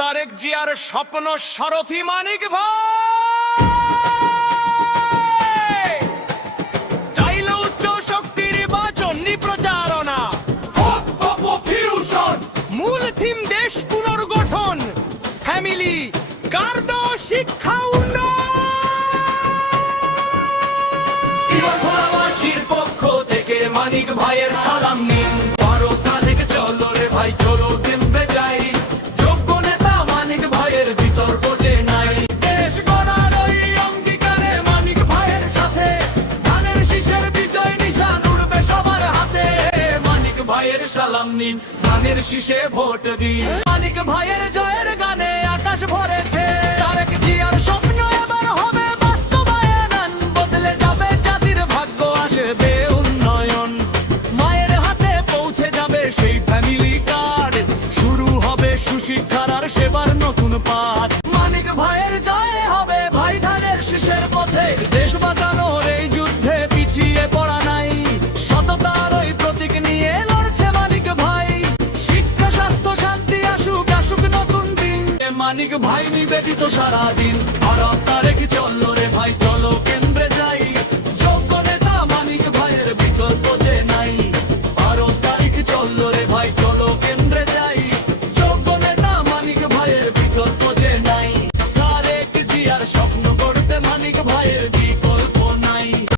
তারেক জিয়ার স্বপ্ন সারথি মানিক ভাই। চাইলে উচ্চ শক্তির বাচনী প্রচারণা মূল থিম দেশ পুনর্গঠন। ফ্যামিলি কার্ড শিক্ষা উন্নয়ন। পক্ষ থেকে মানিক ভাইয়ের সালাম নিন। ভাইয়ের সালাম নিন, ধানের শীষে ভোট দিন। মানিক ভাইয়ের জয়ের গানে আকাশ ভরেছে, তারেক জিয়ার স্বপ্ন এবার হবে বাস্তবায়ন। বদলে যাবে জাতির ভাগ্য, আসবে উন্নয়ন। মায়ের হাতে পৌঁছে যাবে সেই ফ্যামিলি কার্ড শুরু হবে সুশিক্ষার আর সেবার নতুন পাঠ মানিক ভাইয়ের জয় হবে ভাই ধানের শীষের পথে। দেশ বাঁচানোর এই যুদ্ধে পিছিয়ে পড়া নাই। সততার ওই প্রতীক নিয়ে লড়ছে মানিক ভাই। শিক্ষা, স্বাস্থ্য, শান্তি আসুক আসুক নতুন দিন। মানিক ভাই নিবেদিত সারাদিন। আর